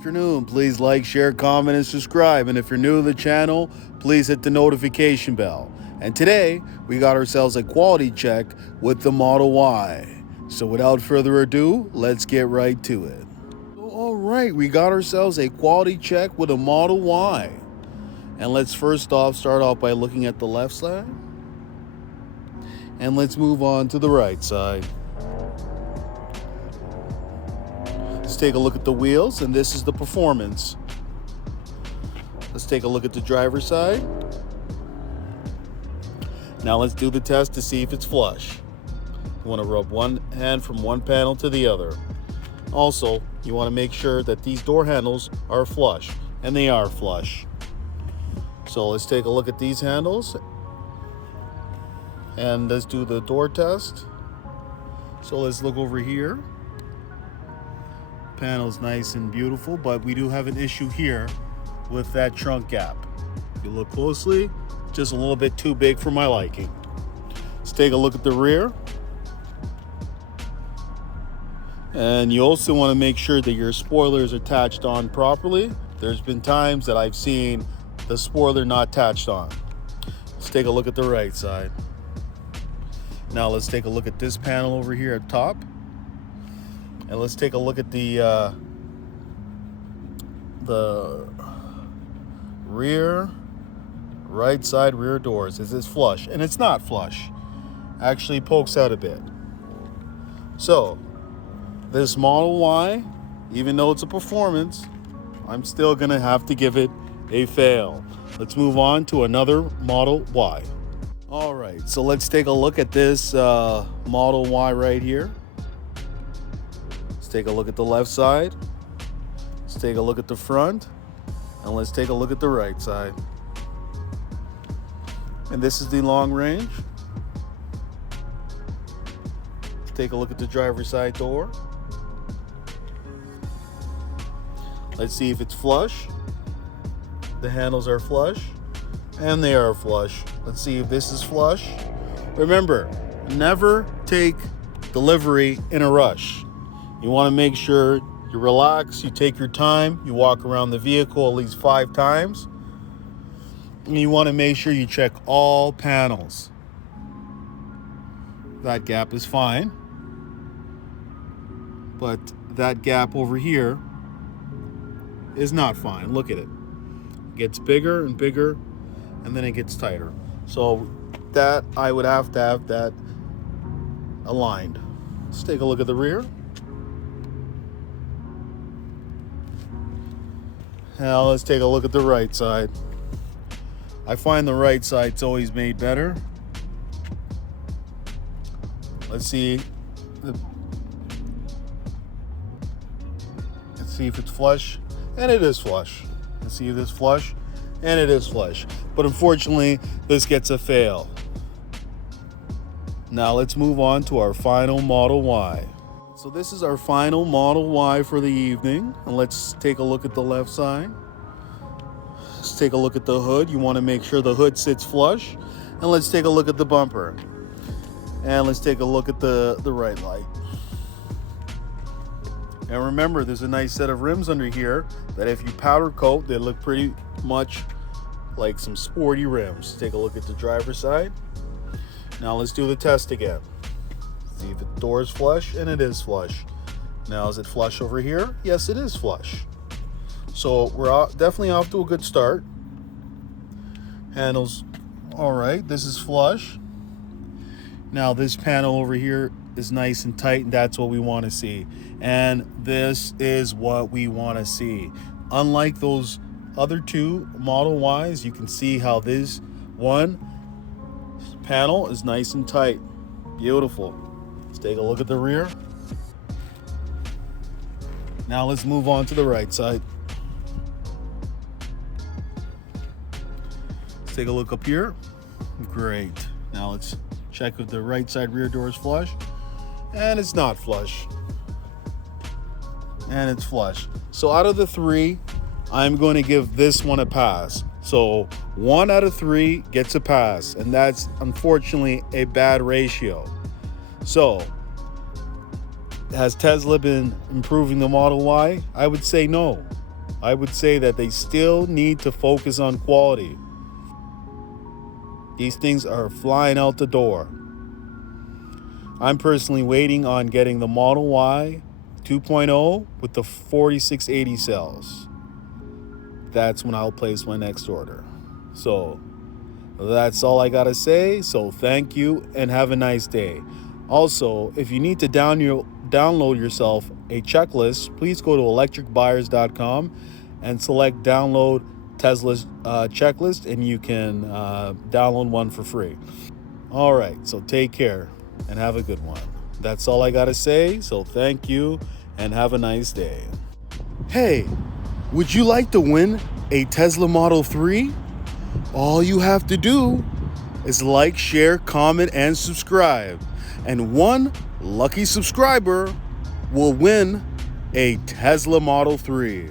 Afternoon. Please like, share, comment, and subscribe. And if you're new to the channel, please hit the notification bell. And today, we got ourselves a quality check with the Model Y. So without further ado, let's get right to it. All right, we got ourselves a quality check with a Model Y. And let's start off by looking at the left side. And let's move on to the right side. Let's take a look at the wheels, and this is the performance. Let's take a look at the driver's side. Now let's do the test to see if it's flush. You want to rub one hand from one panel to the other. Also, you want to make sure that these door handles are flush, and they are flush. So let's take a look at these handles, and let's do the door test. So let's look over here. Panel's nice and beautiful, but we do have an issue here with that trunk gap. If you look closely, just a little bit too big for my liking. Let's take a look at the rear. And you also want to make sure that your spoiler is attached on properly. There's been times that I've seen the spoiler not attached on. Let's take a look at the right side. Now let's take a look at this panel over here at top. And let's take a look at the right side rear doors. Is this flush? And it's not flush. Actually pokes out a bit. So this Model Y, even though it's a performance, I'm still gonna have to give it a fail. Let's move on to another Model Y. All right, so let's take a look at this Model Y right here. Take a look at the left side. Let's take a look at the front, and let's take a look at the right side. And this is the long range. Let's take a look at the driver's side door. Let's see if it's flush. The handles are flush, and they are flush. Let's see if this is flush. Remember, never take delivery in a rush. You want to make sure you relax, you take your time, you walk around the vehicle at least 5 times. And you want to make sure you check all panels. That gap is fine. But that gap over here is not fine. Look at it. It gets bigger and bigger, and then it gets tighter. So that I would have to have that aligned. Let's take a look at the rear. Now let's take a look at the right side. I find the right side's always made better. Let's see. Let's see if it's flush, and it is flush. Let's see if it's flush, and it is flush. But unfortunately, this gets a fail. Now let's move on to our final Model Y. So this is our final Model Y for the evening. And let's take a look at the left side. Let's take a look at the hood. You want to make sure the hood sits flush. And let's take a look at the bumper. And let's take a look at the right light. And remember, there's a nice set of rims under here that if you powder coat, they look pretty much like some sporty rims. Take a look at the driver's side. Now let's do the test again. See if the door is flush, and it is flush. Now, is it flush over here? Yes, it is flush. So we're definitely off to a good start. Handles, all right, this is flush. Now this panel over here is nice and tight, and that's what we want to see. And this is what we want to see. Unlike those other two Model Ys, you can see how this one panel is nice and tight. Beautiful. Let's take a look at the rear. Now let's move on to the right side. Let's take a look up here. Great. Now let's check if the right side rear door is flush. And it's not flush. And it's flush. So out of the 3, I'm going to give this one a pass. So 1 out of 3 gets a pass. And that's unfortunately a bad ratio. So, has Tesla been improving the Model Y? I would say no. I would say that they still need to focus on quality. These things are flying out the door. I'm personally waiting on getting the Model Y 2.0 with the 4680 cells. That's when I'll place my next order. So that's all I gotta say. So thank you and have a nice day. Also, if you need to download yourself a checklist, please go to electricbuyers.com and select download Tesla's checklist, and you can download one for free. All right, so take care and have a good one. That's all I gotta say. So thank you and have a nice day. Hey, would you like to win a Tesla Model 3? All you have to do is like, share, comment, and subscribe. And one lucky subscriber will win a Tesla Model 3.